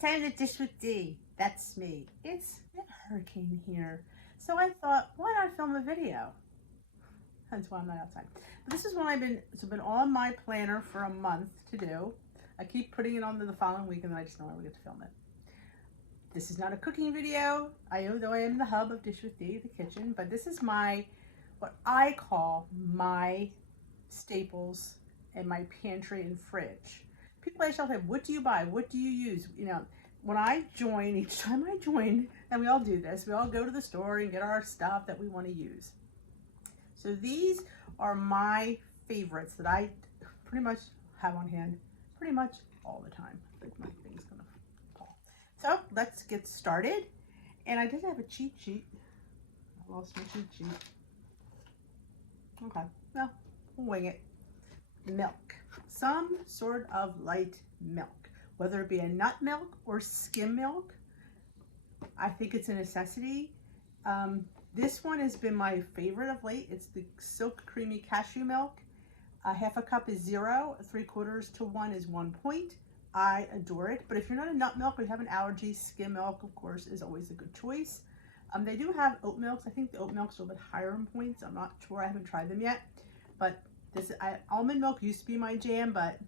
time to dish with D. That's me. It's a hurricane here. So I thought, why not film a video? That's why I'm not outside. But this is one it's been on my planner for a month to do. I keep putting it on to the following week and then I just don't really get to film it. This is not a cooking video. Though I am the hub of Dish with D, the kitchen, but this is what I call my staples in my pantry and fridge. People ask all the time, what do you buy? What do you use? You know, when I join, each time I join, and we all do this, we all go to the store and get our stuff that we want to use. So these are my favorites that I pretty much have on hand pretty much all the time. I think my thing's gonna fall. So let's get started. And I did have a cheat sheet. I lost my cheat sheet. Okay, well, we'll wing it. Milk. Some sort of light milk, whether it be a nut milk or skim milk. I think it's a necessity. This one has been my favorite of late. It's the Silk Creamy Cashew Milk. A half a cup is 0, 3/4 to 1 is 1 point. I adore it. But if you're not a nut milk or you have an allergy, skim milk, of course, is always a good choice. They do have oat milks. I think the oat milks are a little bit higher in points. I'm not sure. I haven't tried them yet. But almond milk used to be my jam, but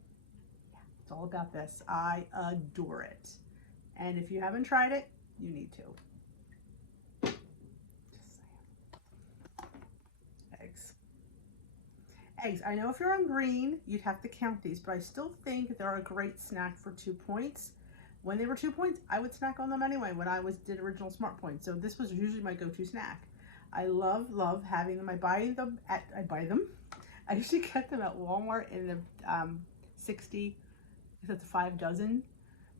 yeah, it's all about this. I adore it. And if you haven't tried it, you need to. Just saying. Eggs. Eggs. I know if you're on green, you'd have to count these, but I still think they're a great snack for 2 points. When they were 2 points, I would snack on them anyway when I did original Smart Points. So this was usually my go-to snack. I love having them. I buy them. I usually get them at Walmart in the 60, it's a 5 dozen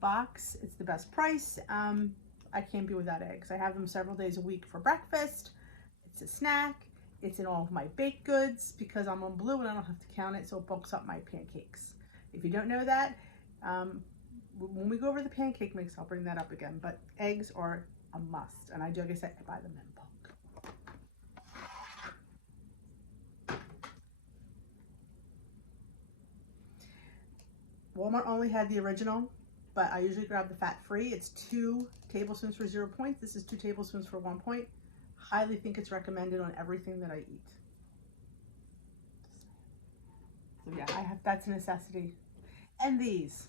box. It's the best price. I can't be without eggs. I have them several days a week for breakfast. It's a snack. It's in all of my baked goods because I'm on blue and I don't have to count it, so it bulks up my pancakes. If you don't know that, when we go over the pancake mix, I'll bring that up again. But eggs are a must, and like I said, I buy them in bulk. Walmart only had the original, but I usually grab the fat-free. It's 2 tablespoons for 0 points. This is 2 tablespoons for 1 point. Highly think it's recommended on everything that I eat. So yeah, that's a necessity. And these.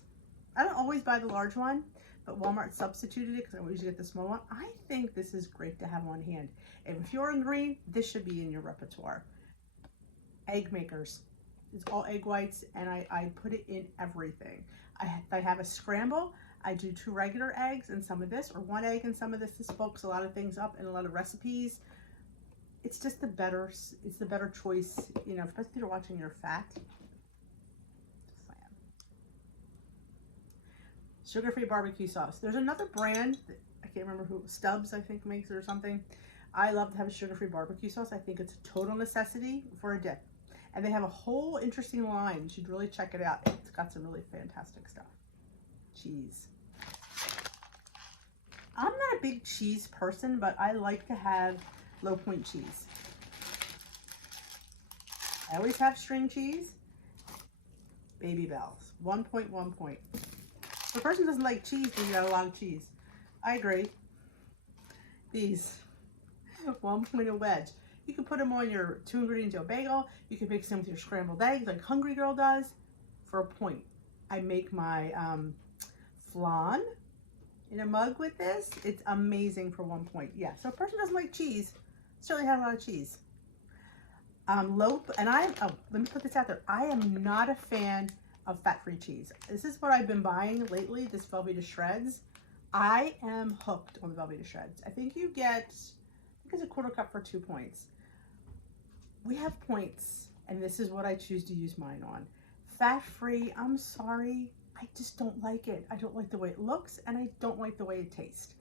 I don't always buy the large one, but Walmart substituted it because I usually get the small one. I think this is great to have on hand. And if you're in green, this should be in your repertoire. Egg makers. It's all egg whites, and I put it in everything. I have a scramble. I do 2 regular eggs and some of this, or 1 egg and some of this. This bulks a lot of things up in a lot of recipes. It's just the better choice, you know, especially if you're watching your fat. Just saying. Sugar-free barbecue sauce. There's another brand, I can't remember who, Stubbs I think makes it or something. I love to have a sugar-free barbecue sauce. I think it's a total necessity for a dip. And they have a whole interesting line. You should really check it out. It's got some really fantastic stuff. Cheese. I'm not a big cheese person, but I like to have low point cheese. I always have string cheese. Baby Bells. 1 point, 1 point. If a person doesn't like cheese, then you got a lot of cheese. I agree. These. 1 point a wedge. You can put them on your 2 ingredients to a bagel. You can mix them with your scrambled eggs like Hungry Girl does for a point. I make my flan in a mug with this. It's amazing for 1 point. Yeah, so if a person doesn't like cheese, certainly have a lot of cheese. Let me put this out there. I am not a fan of fat-free cheese. This is what I've been buying lately, this Velveeta Shreds. I am hooked on the Velveeta Shreds. I think you get, it's a 1/4 cup for 2 points. We have points, and this is what I choose to use mine on. Fat-free, I'm sorry, I just don't like it. I don't like the way it looks, and I don't like the way it tastes.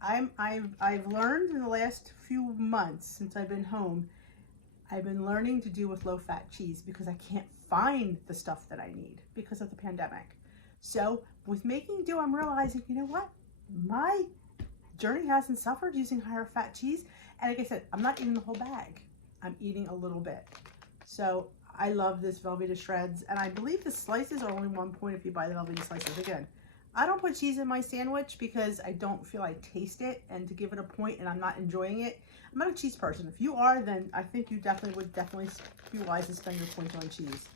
I've learned in the last few months since I've been home, I've been learning to do with low-fat cheese because I can't find the stuff that I need because of the pandemic. So with making do, I'm realizing, you know what? My journey hasn't suffered using higher fat cheese. And like I said, I'm not eating the whole bag. I'm eating a little bit. So I love this Velveeta Shreds. And I believe the slices are only 1 point if you buy the Velveeta slices. Again, I don't put cheese in my sandwich because I don't feel I taste it, and to give it a point and I'm not enjoying it. I'm not a cheese person. If you are, then I think you definitely would be wise to spend your points on cheese.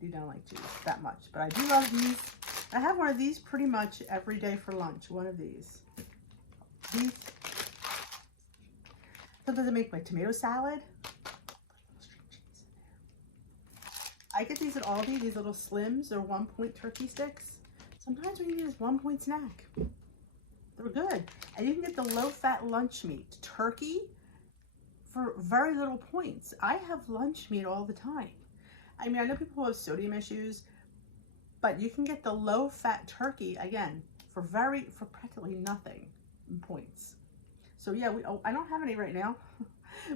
You don't like cheese that much, but I do love these. I have one of these pretty much every day for lunch. One of these. Sometimes I make my tomato salad. I get these at Aldi, these little Slims or 1-point turkey sticks. Sometimes when you need this 1-point snack, they're good. And you can get the low-fat lunch meat, turkey, for very little points. I have lunch meat all the time. I mean, I know people who have sodium issues, but you can get the low-fat turkey, again, for practically nothing in points. So yeah, I don't have any right now,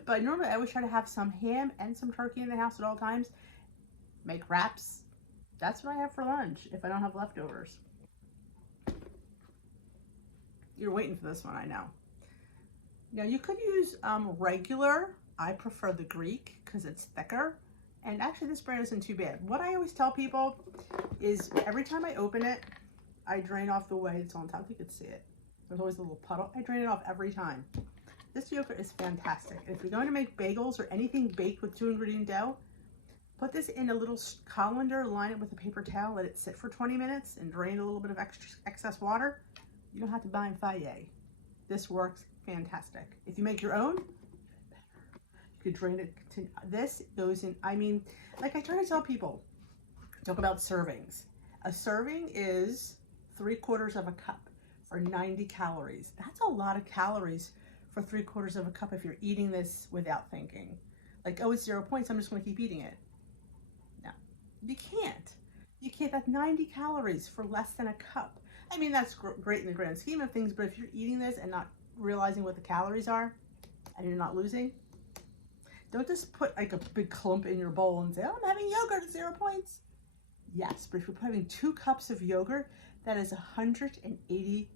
but normally I always try to have some ham and some turkey in the house at all times. Make wraps. That's what I have for lunch if I don't have leftovers. You're waiting for this one, I know. Now you could use regular. I prefer the Greek because it's thicker. And actually this brand isn't too bad. What I always tell people is every time I open it, I drain off the whey that's on top. You could see it. There's always a little puddle. I drain it off every time. This yogurt is fantastic. If you're going to make bagels or anything baked with 2-ingredient dough, put this in a little colander, line it with a paper towel, let it sit for 20 minutes and drain a little bit of excess water. You don't have to buy in Fayet. This works fantastic. If you make your own, you could drain it. This goes in, I mean, like I try to tell people, talk about servings. A serving is 3/4 of a cup for 90 calories. That's a lot of calories for 3/4 of a cup if you're eating this without thinking. Like, oh, it's 0 points, I'm just gonna keep eating it. No, you can't. You can't, that's 90 calories for less than a cup. I mean, that's great in the grand scheme of things, but if you're eating this and not realizing what the calories are and you're not losing, don't just put like a big clump in your bowl and say, oh, I'm having yogurt at 0 points. Yes, but if you're putting 2 cups of yogurt, that is 180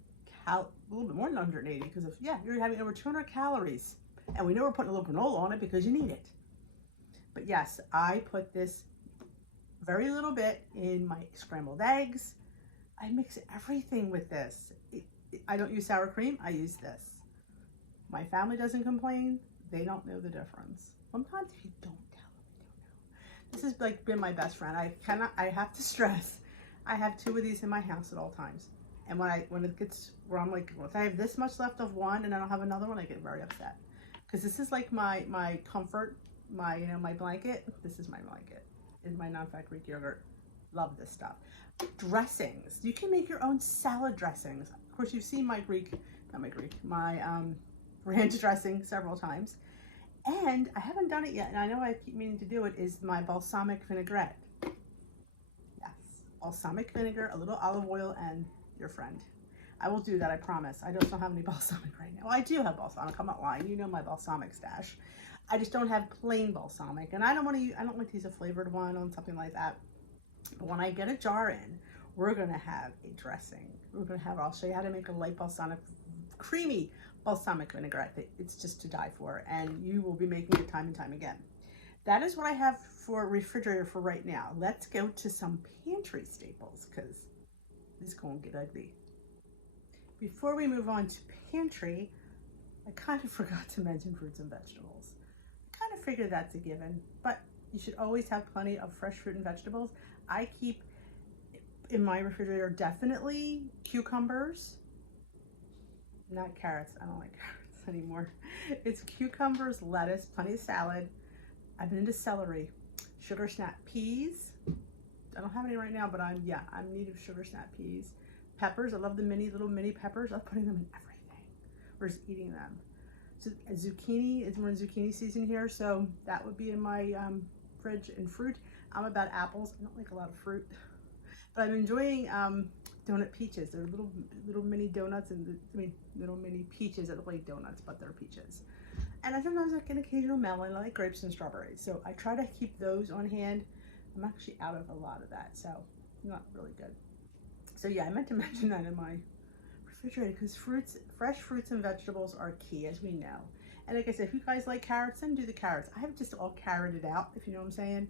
a little bit more than 180 because of, yeah, you're having over 200 calories. And we know we're putting a little granola on it because you need it. But yes, I put this very little bit in my scrambled eggs. I mix everything with this. I don't use sour cream, I use this. My family doesn't complain. They don't know the difference. Sometimes if you don't tell them, they don't know. This has like been my best friend. I have to stress, I have 2 of these in my house at all times. And when it gets where I'm like, well, if I have this much left of one and I don't have another one, I get very upset. Because this is like my comfort, my blanket. This is my blanket. Is my non-fat Greek yogurt. Love this stuff. Dressings. You can make your own salad dressings. Of course, you've seen my ranch dressing several times. And I haven't done it yet, and I know I keep meaning to do it, is my balsamic vinaigrette. Yes, balsamic vinegar, a little olive oil, and your friend. I will do that, I promise. I just don't have any balsamic right now. Well, I do have balsamic, I'm not lying. You know my balsamic stash. I just don't have plain balsamic, and I don't like to use a flavored one on something like that. But when I get a jar in, we're gonna have a dressing. I'll show you how to make a light balsamic, creamy balsamic vinaigrette. It's just to die for, and you will be making it time and time again. That is what I have for refrigerator for right now. Let's go to some pantry staples, because this is going to get ugly. Before we move on to pantry, I kind of forgot to mention fruits and vegetables. I kind of figured that's a given, but you should always have plenty of fresh fruit and vegetables. I keep in my refrigerator definitely cucumbers, not carrots. I don't like carrots anymore. It's cucumbers, lettuce, plenty of salad. I've been into celery, sugar snap peas. I don't have any right now, but I'm in need of sugar snap peas. Peppers, I love the little mini peppers. I'm putting them in everything. We're just eating them. So zucchini, we're in zucchini season here, so that would be in my fridge. And fruit, I'm about apples. I don't like a lot of fruit, but I'm enjoying donut peaches. They're little mini donuts, and little mini peaches that look like donuts, but they're peaches. And I sometimes like an occasional melon. I like grapes and strawberries, so I try to keep those on hand. I'm actually out of a lot of that, so not really good. So yeah, I meant to mention that in my refrigerator, because fresh fruits and vegetables are key, as we know. And like I said, if you guys like carrots, then do the carrots. I have just all carroted out, if you know what I'm saying,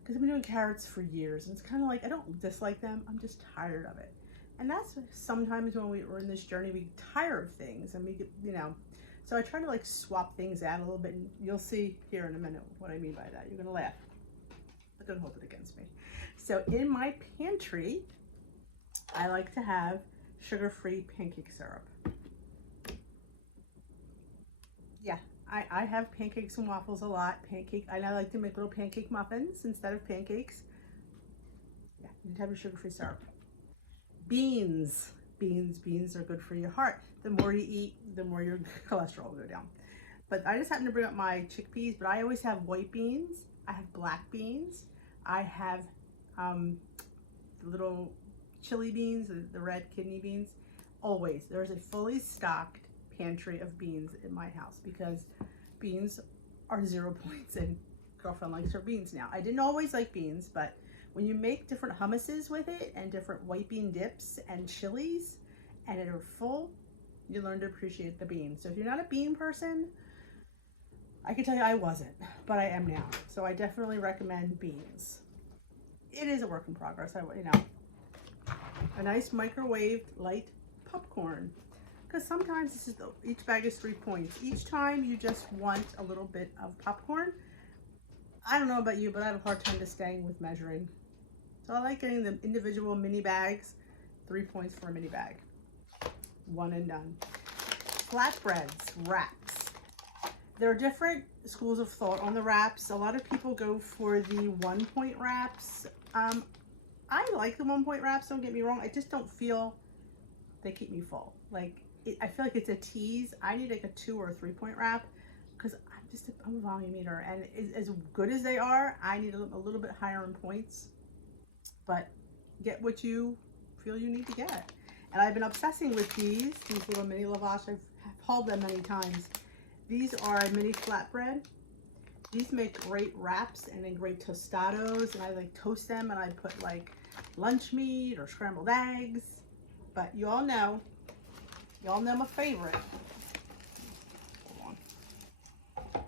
because I've been doing carrots for years, and it's kind of like, I don't dislike them, I'm just tired of it. And that's sometimes when we're in this journey, we get tired of things and we get, you know, so I try to like swap things out a little bit, and you'll see here in a minute what I mean by that. You're gonna laugh. Don't hold it against me. So in my pantry, I like to have sugar-free pancake syrup. Yeah, I have pancakes and waffles a lot. I like to make little pancake muffins instead of pancakes. Yeah, you have your sugar-free syrup. Beans are good for your heart. The more you eat, the more your cholesterol will go down. But I just happen to bring up my chickpeas, but I always have white beans. I have black beans. I have the little chili beans, the red kidney beans. Always, there's a fully stocked pantry of beans in my house because beans are 0 points and girlfriend likes her beans now. I didn't always like beans, but when you make different hummuses with it and different white bean dips and chilies and it are full, you learn to appreciate the beans. So if you're not a bean person, I can tell you I wasn't, but I am now. So I definitely recommend beans. It is a work in progress, you know. A nice microwaved light popcorn. Because sometimes this is each bag is 3 points. Each time you just want a little bit of popcorn. I don't know about you, but I have a hard time just staying with measuring. So I like getting the individual mini bags. 3 points for a mini bag. One and done. Flatbreads, wraps. There are different schools of thought on the wraps. A lot of people go for the 1 point wraps. I like the 1 point wraps, don't get me wrong. I just don't feel they keep me full. Like, I feel like it's a tease. I need like a 2 or 3 point wrap because I'm a volume eater, and as good as they are, I need a little bit higher in points. But get what you feel you need to get. And I've been obsessing with these little mini lavash. I've hauled them many times. These are a mini flatbread. These make great wraps and then great tostados, and I like toast them and I put like lunch meat or scrambled eggs. But you all know my favorite. Hold on.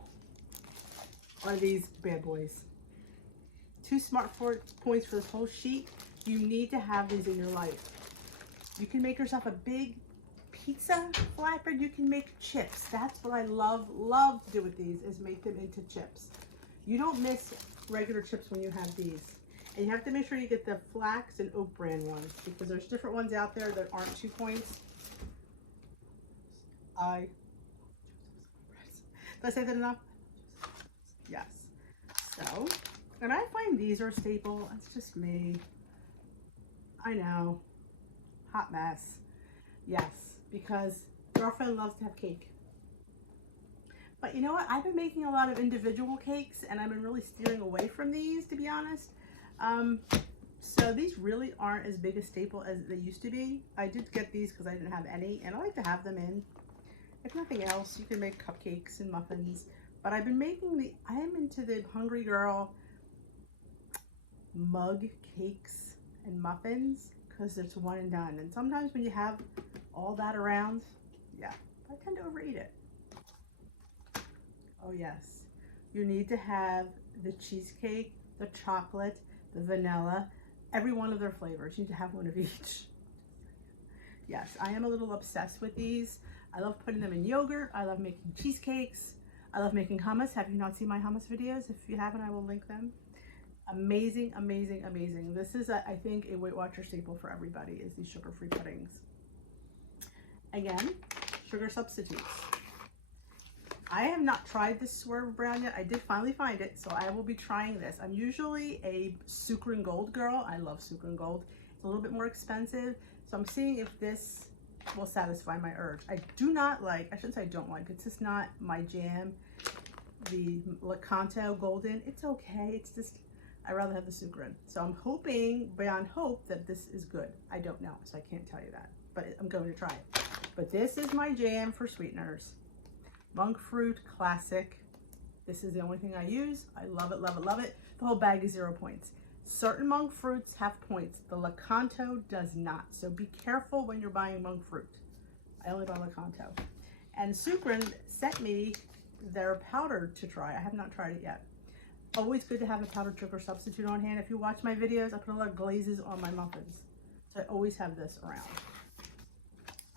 Are these bad boys. 2 smart points for this whole sheet. You need to have these in your life. You can make yourself a big pizza flatbread. You can make chips. That's what I love to do with these, is make them into chips. You don't miss regular chips when you have these. And you have to make sure you get the flax and oat bran ones, because there's different ones out there that aren't 2 points. Did I say that enough? Yes. So, and I find these are a staple. It's just me. I know. Hot mess. Yes, because girlfriend loves to have cake. But you know what? I've been making a lot of individual cakes, and I've been really steering away from these, to be honest. So these really aren't as big a staple as they used to be. I did get these because I didn't have any, and I like to have them in. If nothing else, you can make cupcakes and muffins. But I've been making I am into the Hungry Girl mug cakes and muffins because it's one and done. And sometimes when you have all that around, yeah, I tend to overeat it. Oh yes, you need to have the cheesecake, the chocolate, the vanilla, every one of their flavors. You need to have one of each. Yes, I am a little obsessed with these. I love putting them in yogurt. I love making cheesecakes. I love making hummus. Have you not seen my hummus videos? If you haven't, I will link them. Amazing, amazing, amazing. This is, I think, a Weight Watcher staple for everybody, is these sugar-free puddings. Again, sugar substitutes. I have not tried this Swerve Brown yet. I did finally find it, so I will be trying this. I'm usually a Sucre and Gold girl. I love Sucre and Gold. It's a little bit more expensive, so I'm seeing if this will satisfy my urge. I do not like, I shouldn't say I don't like, it's just not my jam. The Lakanto Golden, it's okay. It's just, I'd rather have the Sucre. So I'm hoping, beyond hope, that this is good. I don't know, so I can't tell you that, but I'm going to try it. But this is my jam for sweeteners. Monk Fruit Classic. This is the only thing I use. I love it, love it, love it. The whole bag is 0 points. Certain monk fruits have points. The Lakanto does not. So be careful when you're buying monk fruit. I only buy Lakanto. And Sucre sent me their powder to try. I have not tried it yet. Always good to have a powdered sugar substitute on hand. If you watch my videos, I put a lot of glazes on my muffins. So I always have this around.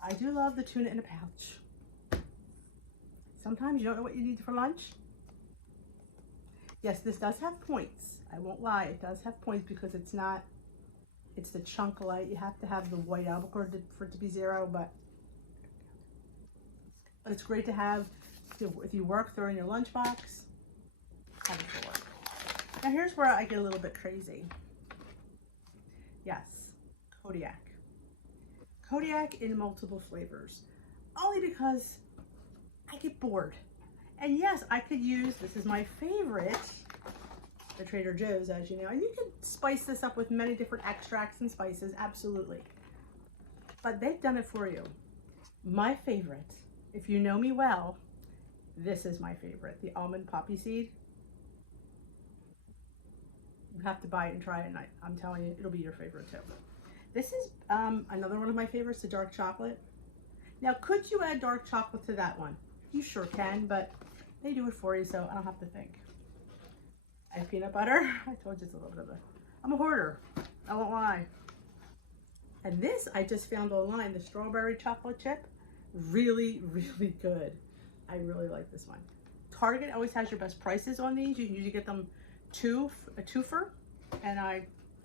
I do love the tuna in a pouch. Sometimes you don't know what you need for lunch. Yes, this does have points. I won't lie, it does have points because it's the chunk light. You have to have the white albacore for it to be 0, but it's great to have if you work, throw in your lunchbox, have it for work. Now here's where I get a little bit crazy. Yes, Kodiak. Kodiak in multiple flavors, only because I get bored. And yes, I could use, this is my favorite, the Trader Joe's, as you know, and you can spice this up with many different extracts and spices, absolutely. But they've done it for you. My favorite, if you know me well, this is my favorite, the almond poppy seed. You have to buy it and try it, and I'm telling you, it'll be your favorite too. This is another one of my favorites, the dark chocolate. Now, could you add dark chocolate to that one? You sure can, but they do it for you, so I don't have to think. I have peanut butter. I told you it's a little bit of I'm a hoarder, I won't lie. And this I just found online, the strawberry chocolate chip. Really, really good. I really like this one. Target always has your best prices on these. You can usually get them a twofer, and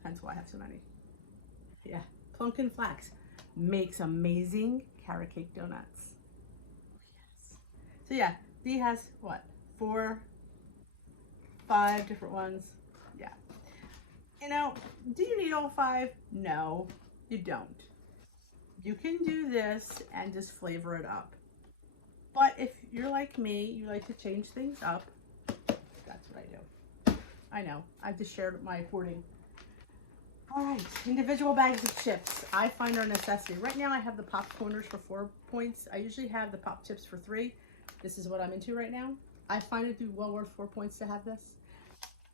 hence why I have so many. Yeah, Plunkin Flax makes amazing carrot cake donuts. Yes. So yeah, Dee has what, 4, 5 different ones. Yeah. You know, do you need all 5? No, you don't. You can do this and just flavor it up. But if you're like me, you like to change things up, that's what I do. I know, I've just shared my hoarding. All right, individual bags of chips. I find are a necessity. Right now I have the popcorners for 4 points. I usually have the pop chips for 3. This is what I'm into right now. I find it to be well worth 4 points to have this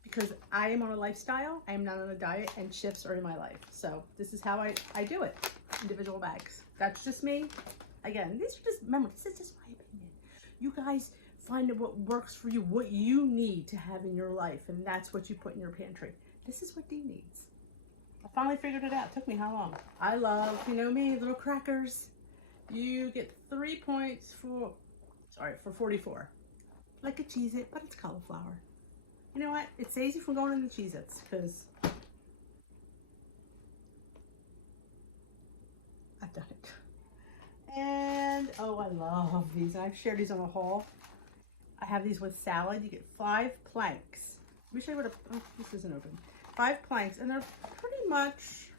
because I am on a lifestyle. I am not on a diet, and chips are in my life. So this is how I do it. Individual bags. That's just me. Again, these are just, remember, this is just my opinion. You guys find what works for you, what you need to have in your life, and that's what you put in your pantry. This is what Dee needs. I finally figured it out. It took me how long? I love, you know me, little crackers. You get 3 points for 44. Like a Cheez-It, but it's cauliflower. You know what? It saves you from going into Cheez-Its because I've done it. And, oh, I love these. I've shared these on a haul. I have these with salad. You get 5 planks. Let me show you what this isn't open. 5 planks, and they're pretty much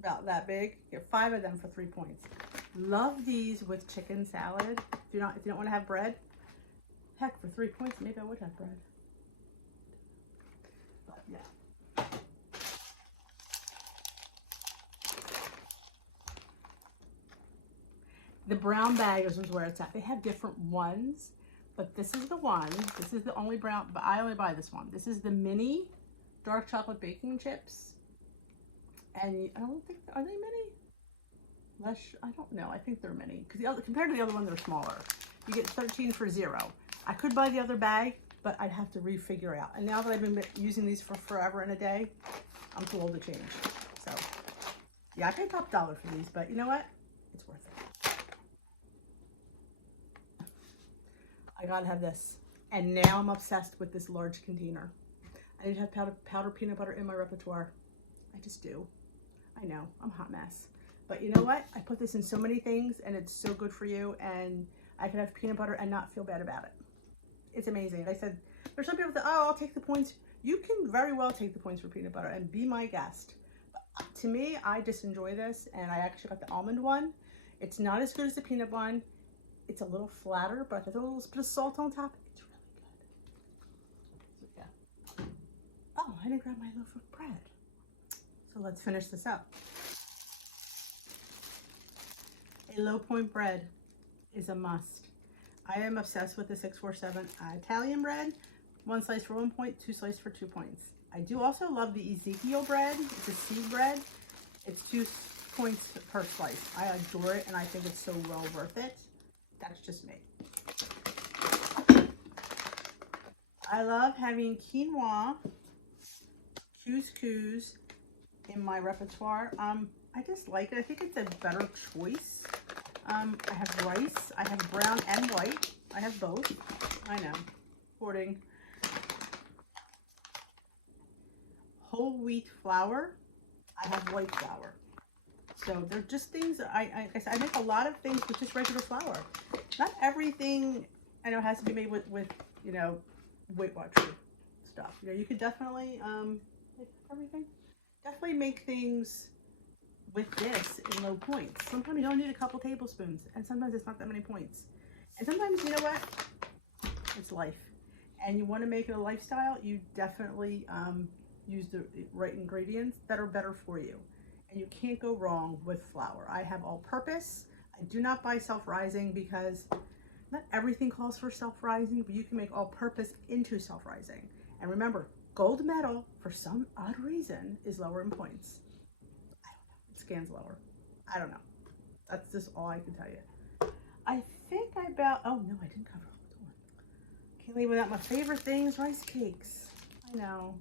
about that big. You get 5 of them for 3 points. Love these with chicken salad. If you don't want to have bread, heck, for 3 points, maybe I would have bread. But yeah. The brown bag is where it's at. They have different ones, but this is the one. This is the only brown, but I only buy this one. This is the mini dark chocolate baking chips. And I don't think, are they mini? I don't know. I think they're mini. Because compared to the other one, they're smaller. You get 13 for 0. I could buy the other bag, but I'd have to refigure out. And now that I've been using these for forever and a day, I'm too old to change. So, yeah, I paid top dollar for these, but you know what? It's worth it. I gotta have this. And now I'm obsessed with this large container. I need to have powdered peanut butter in my repertoire. I just do. I know, I'm a hot mess. But you know what? I put this in so many things and it's so good for you, and I can have peanut butter and not feel bad about it. It's amazing. Like I said, there's some people that, oh, I'll take the points. You can very well take the points for peanut butter and be my guest. But to me, I just enjoy this, and I actually got the almond one. It's not as good as the peanut one. It's a little flatter, but if I throw a little bit of salt on top, it's really good. So, yeah. Oh, I didn't grab my loaf of bread. So let's finish this up. A low point bread is a must. I am obsessed with the 647 Italian bread. 1 slice for 1 point, 2 slices for 2 points. I do also love the Ezekiel bread. It's a seed bread. It's 2 points per slice. I adore it, and I think it's so well worth it. That's just me. I love having quinoa, couscous, in my repertoire. I just like it. I think it's a better choice. I have rice. I have brown and white. I have both. I know. Hoarding. Whole wheat flour. I have white flour. So they're just things that I make a lot of things with just regular flour. Not everything I know has to be made with you know, Weight Watcher stuff. You know, you could definitely make everything. Definitely make things with this in low points. Sometimes you don't need a couple tablespoons, and sometimes it's not that many points. And sometimes, you know what? It's life. And you want to make it a lifestyle, you definitely use the right ingredients that are better for you. And you can't go wrong with flour. I have all-purpose. I do not buy self-rising because not everything calls for self-rising, but you can make all-purpose into self-rising. And remember, gold medal, for some odd reason, is lower in points. I don't know. It scans lower. I don't know. That's just all I can tell you. I think oh no, I didn't cover all. Can't leave without my favorite things, rice cakes. I know.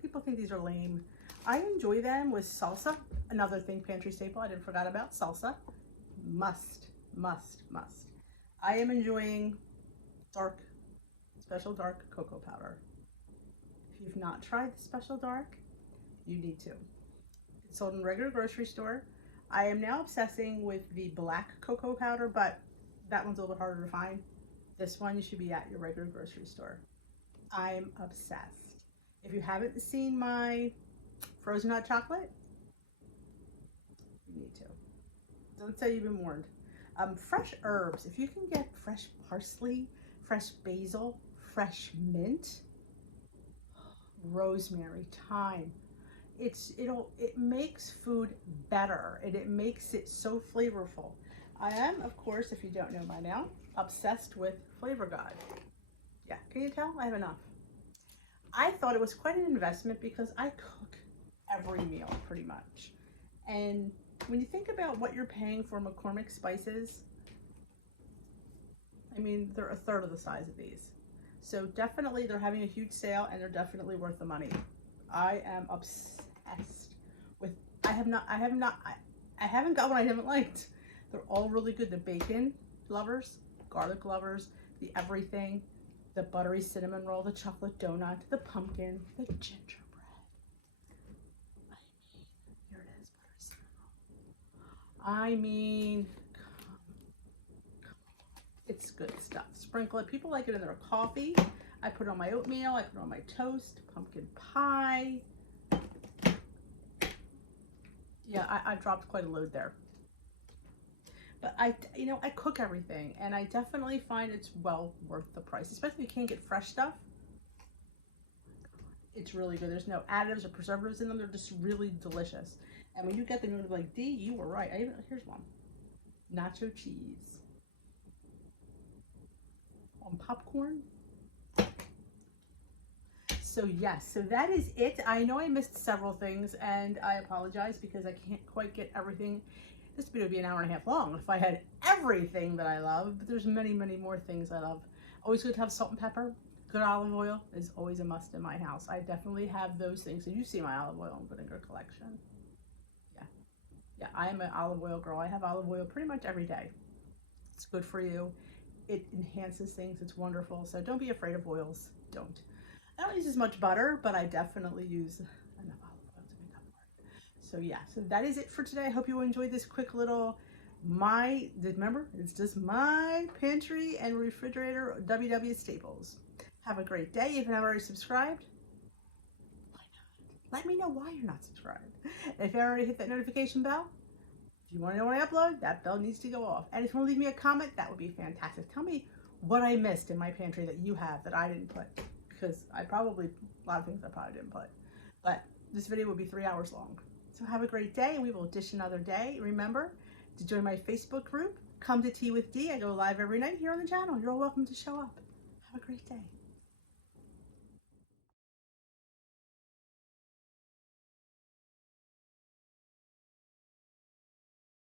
People think these are lame. I enjoy them with salsa. Another thing, pantry staple I didn't forget about, salsa. Must. I am enjoying special dark cocoa powder. If you've not tried the special dark, you need to. It's sold in a regular grocery store. I am now obsessing with the black cocoa powder, but that one's a little bit harder to find. This one you should be at your regular grocery store. I'm obsessed. If you haven't seen my frozen hot chocolate, you need to. Don't say you've been warned. Fresh herbs. If you can get fresh parsley, fresh basil, fresh mint, rosemary, thyme, it makes food better, and it makes it so flavorful. I am, of course, if you don't know by now, obsessed with Flavor God. Yeah, can you tell? I have enough. I thought it was quite an investment because I cook every meal pretty much. And when you think about what you're paying for McCormick spices, I mean, they're a third of the size of these. So definitely they're having a huge sale, and they're definitely worth the money. I am obsessed with, I haven't got one I haven't liked. They're all really good. The bacon lovers, garlic lovers, the everything, the buttery cinnamon roll, the chocolate donut, the pumpkin, the gingerbread. Here it is, buttery cinnamon roll. I mean, come on. It's good stuff. Sprinkle it. People like it in their coffee. I put it on my oatmeal. I put it on my toast. Pumpkin pie. Yeah, I dropped quite a load there. But I cook everything, and I definitely find it's well worth the price, especially if you can't get fresh stuff. It's really good. There's no additives or preservatives in them. They're just really delicious. And when you get them, you're gonna be like, Dee, you were right. Here's one. Nacho cheese on popcorn. So yes, so that is it. I know I missed several things, and I apologize because I can't quite get everything. This video would be an hour and a half long if I had everything that I love, but there's many, many more things I love. Always good to have salt and pepper. Good olive oil is always a must in my house. I definitely have those things. So you see my olive oil and vinegar collection. Yeah, I am an olive oil girl. I have olive oil pretty much every day. It's good for you. It enhances things. It's wonderful. So don't be afraid of oils. Don't. I don't use as much butter, but I definitely use enough olive oil to make up for it. So yeah, so that is it for today. I hope you enjoyed this quick little, remember, it's just my pantry and refrigerator WW staples. Have a great day. If you're not already subscribed, why not? Let me know why you're not subscribed. If you already hit that notification bell, if you want to know when I upload, that bell needs to go off. And if you want to leave me a comment, that would be fantastic. Tell me what I missed in my pantry that you have that I didn't put. Because a lot of things I probably didn't put. But this video will be 3 hours long. So have a great day, and we will dish another day. Remember to join my Facebook group, Come to Tea with Dee. I go live every night here on the channel. You're all welcome to show up. Have a great day.